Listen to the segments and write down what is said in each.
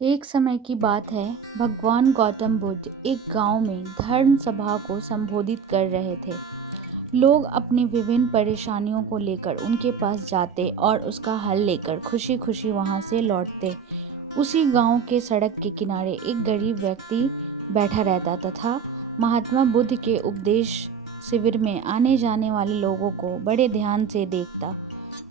एक समय की बात है, भगवान गौतम बुद्ध एक गांव में धर्म सभा को संबोधित कर रहे थे। लोग अपनी विभिन्न परेशानियों को लेकर उनके पास जाते और उसका हल लेकर खुशी खुशी वहां से लौटते। उसी गांव के सड़क के किनारे एक गरीब व्यक्ति बैठा रहता तथा महात्मा बुद्ध के उपदेश शिविर में आने जाने वाले लोगों को बड़े ध्यान से देखता।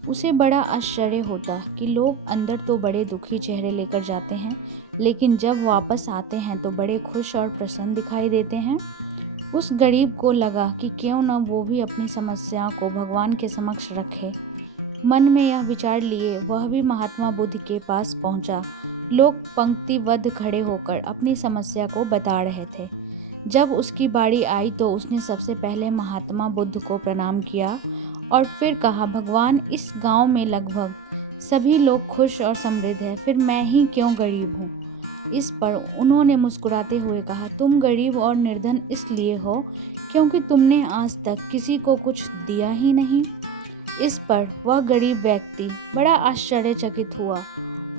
उसे बड़ा आश्चर्य होता कि लोग अंदर तो बड़े दुखी चेहरे लेकर जाते हैं, लेकिन जब वापस आते हैं तो बड़े खुश और प्रसन्न दिखाई देते हैं। उस गरीब को लगा कि क्यों न वो भी अपनी समस्या को भगवान के समक्ष रखे। मन में यह विचार लिए वह भी महात्मा बुद्ध के पास पहुंचा। लोग पंक्तिबद्ध खड़े होकर अपनी समस्या को बता रहे थे। जब उसकी बारी आई तो उसने सबसे पहले महात्मा बुद्ध को प्रणाम किया और फिर कहा, भगवान, इस गांव में लगभग सभी लोग खुश और समृद्ध हैं, फिर मैं ही क्यों गरीब हूँ। इस पर उन्होंने मुस्कुराते हुए कहा, तुम गरीब और निर्धन इसलिए हो क्योंकि तुमने आज तक किसी को कुछ दिया ही नहीं। इस पर वह गरीब व्यक्ति बड़ा आश्चर्यचकित हुआ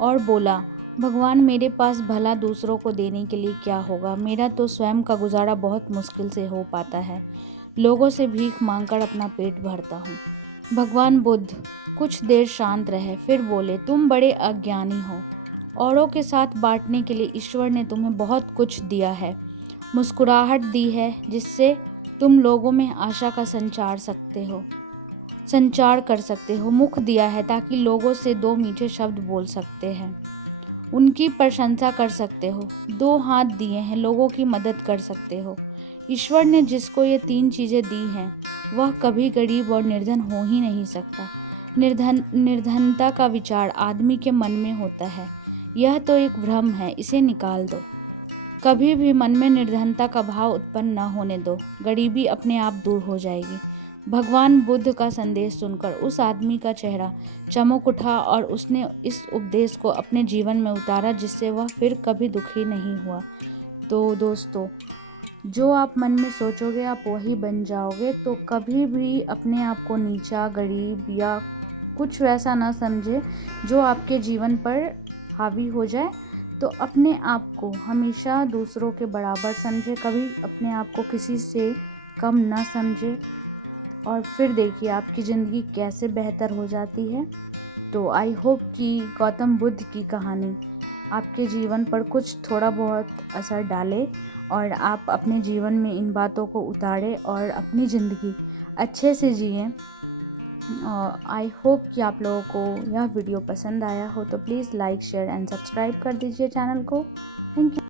और बोला, भगवान, मेरे पास भला दूसरों को देने के लिए क्या होगा। मेरा तो स्वयं का गुजारा बहुत मुश्किल से हो पाता है। लोगों से भीख मांगकर अपना पेट भरता हूँ। भगवान बुद्ध कुछ देर शांत रहे, फिर बोले, तुम बड़े अज्ञानी हो। औरों के साथ बांटने के लिए ईश्वर ने तुम्हें बहुत कुछ दिया है। मुस्कुराहट दी है जिससे तुम लोगों में आशा का संचार कर सकते हो। मुख दिया है ताकि लोगों से दो मीठे शब्द बोल सकते हैं, उनकी प्रशंसा कर सकते हो। दो हाथ दिए हैं, लोगों की मदद कर सकते हो। ईश्वर ने जिसको ये तीन चीज़ें दी हैं वह कभी गरीब और निर्धन हो ही नहीं सकता। निर्धनता का विचार आदमी के मन में होता है, यह तो एक भ्रम है, इसे निकाल दो। कभी भी मन में निर्धनता का भाव उत्पन्न न होने दो, गरीबी अपने आप दूर हो जाएगी। भगवान बुद्ध का संदेश सुनकर उस आदमी का चेहरा चमक उठा और उसने इस उपदेश को अपने जीवन में उतारा, जिससे वह फिर कभी दुखी नहीं हुआ। तो दोस्तों, जो आप मन में सोचोगे आप वही बन जाओगे। तो कभी भी अपने आप को नीचा, गरीब या कुछ वैसा ना समझे जो आपके जीवन पर हावी हो जाए। तो अपने आप को हमेशा दूसरों के बराबर समझे, कभी अपने आप को किसी से कम ना समझे और फिर देखिए आपकी ज़िंदगी कैसे बेहतर हो जाती है। तो आई होप कि गौतम बुद्ध की कहानी आपके जीवन पर कुछ थोड़ा बहुत असर डाले और आप अपने जीवन में इन बातों को उतारें और अपनी ज़िंदगी अच्छे से जिएं। आई होप कि आप लोगों को यह वीडियो पसंद आया हो, तो please like, share and subscribe कर दीजिए चैनल को। Thank you.